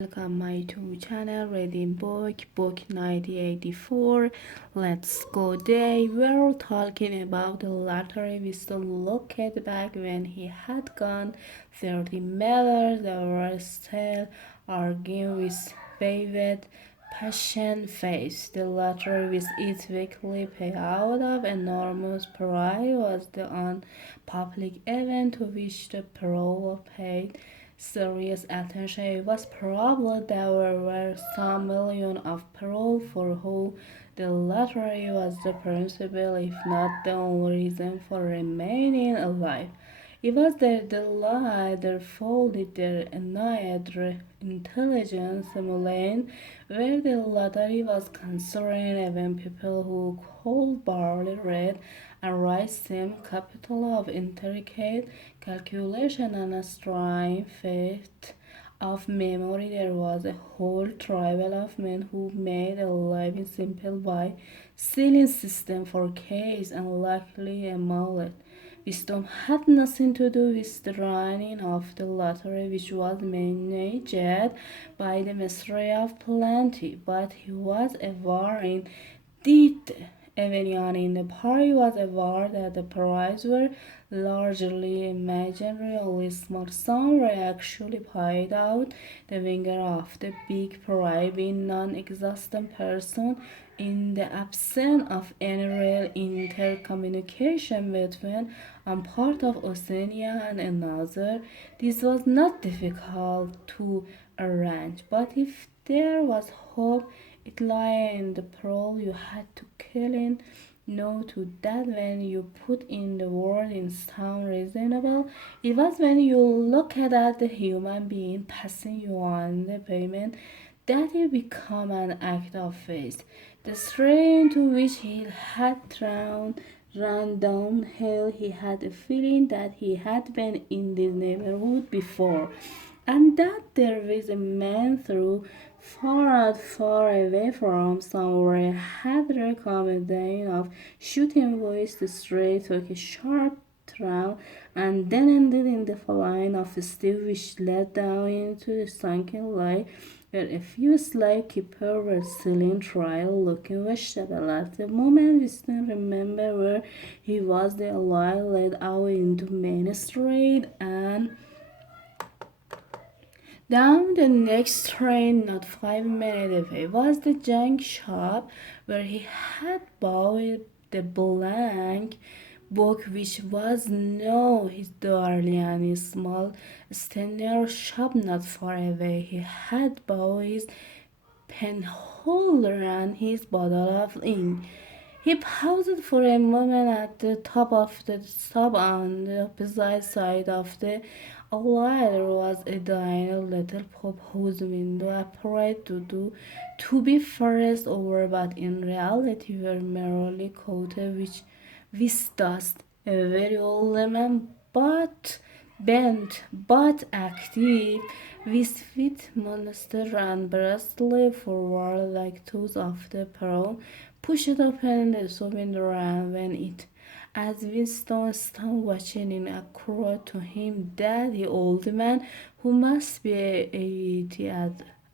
Welcome my to channel reading book 1984. Let's go day. We're talking about the lottery. We still look at back when he had gone 30 meters. They were still arguing with vivid passion face. The lottery with its weekly payout of enormous prize was the on public event to which the parole paid serious attention. It was probable there were some million of people for whom the lottery was the principal, if not the only reason for remaining alive. It was their delight, their folded, their innate intelligence simulating where the lottery was concerned, even people who could barely read and write seemed capable of intricate calculation and a strength of memory. There was a whole tribe of men who made a living simple by selling system for case and luckily amulet. Wisdom had nothing to do with the running of the lottery, which was managed by the Ministry of Plenty, but he was aware indeed. Everyone in the party was aware that the prizes were largely imaginary. Only small sums were actually paid out. The winner of the big prize being non-existent person in the absence of any real intercommunication between one part of Oceania and another. This was not difficult to arrange, but if there was hope, it lay in the pearl you had to kill in. No, to that when you put in the word in sound reasonable, it was when you look at the human being passing you on the pavement that it became an act of faith. The street into which he had thrown ran downhill. He had a feeling that he had been in this neighborhood before, and that there was a man through far out, far away from somewhere had recommendation of shooting voice. The street took a sharp turn and then ended in the line of steel which led down into the sunken lake where a few slave keepers were selling trial looking vegetable. At the moment Winston remembered where he was. The light led out into Main Street and down the next train, not 5 minutes away, was the junk shop where he had bought the blank book which was now his darling small standard shop not far away. He had bought his pen holder and his bottle of ink. He paused for a moment at the top of the stop on the opposite side of the alley. There was a tiny little pub whose window appeared to be forced over, but in reality were merely coated with dust. A very old man, but bent but active, with feet monster ran briskly forward like those of the pearl, pushed open the sewing door and when it as Winston stood watching in occurred to him that the old man, who must be 80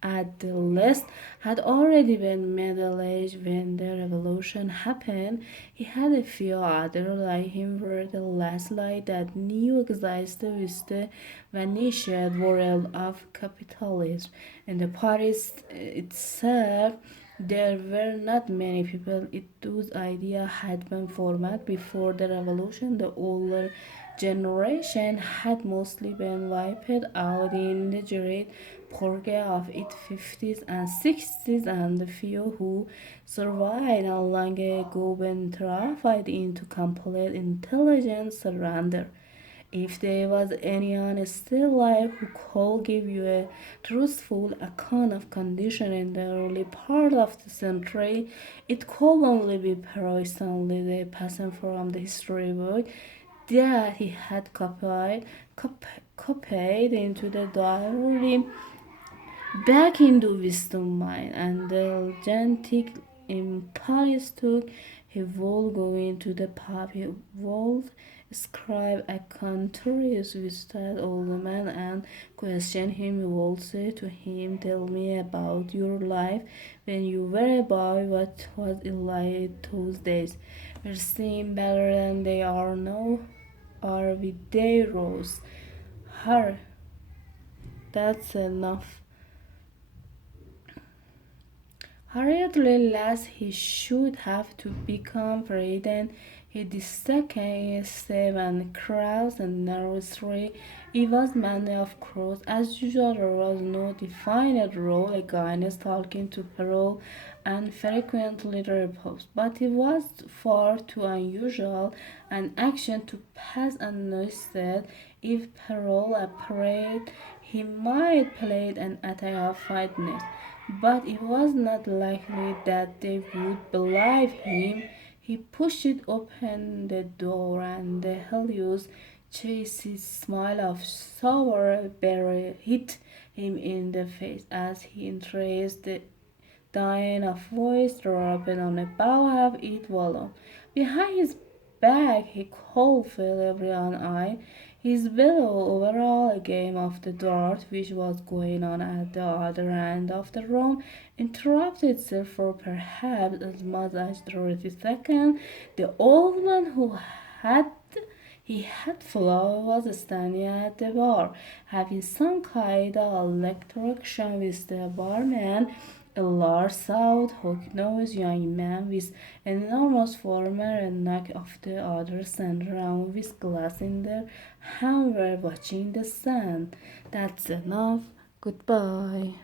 at the least, had already been middle-aged when the revolution happened. He had a few others like him were the last light that knew existed with the vanished world of capitalism. In the Paris itself, there were not many people. Those ideas had been formed before the revolution. The older generation had mostly been wiped out in the great purge of its 50s and 60s, and the few who survived long ago been terrified into complete intelligent surrender. If there was anyone still alive who could give you a truthful account of conditions in the early part of the century, it could only be personally the person from the history book that he had copied into the diary back into wisdom mind, and the gigantic impulse took he would go into the pub. He would describe a country visited old man and question him. You will say to him, tell me about your life when you were a boy. What was it like those days? Were seem better than they are now? Are we day rose? Her, that's enough. Hurriedly lest he should have to become president, he disdained step and crossed the narrow street. It was many of course. As usual, there was no defined rule against talking to Perrault and frequently the repose, but it was far too unusual an action to pass unnoticed. If Perrault appeared, he might play an attack of fitness, but it was not likely that they would believe him. He pushed open the door, and the hellish, chasey smile of sour berry hit him in the face as he entered. The dying of voice dropped on above it volume. Behind his back he could feel everyone's eye. His below overall a game of the dart which was going on at the other end of the room interrupted itself for perhaps as much as 30 seconds. The old man who had he had followed was standing at the bar, having some kind of interaction with the barman, a large, south hook-nosed young man with an enormous former and neck of the other stand around with glass in their hand were watching the sun. That's enough. Goodbye.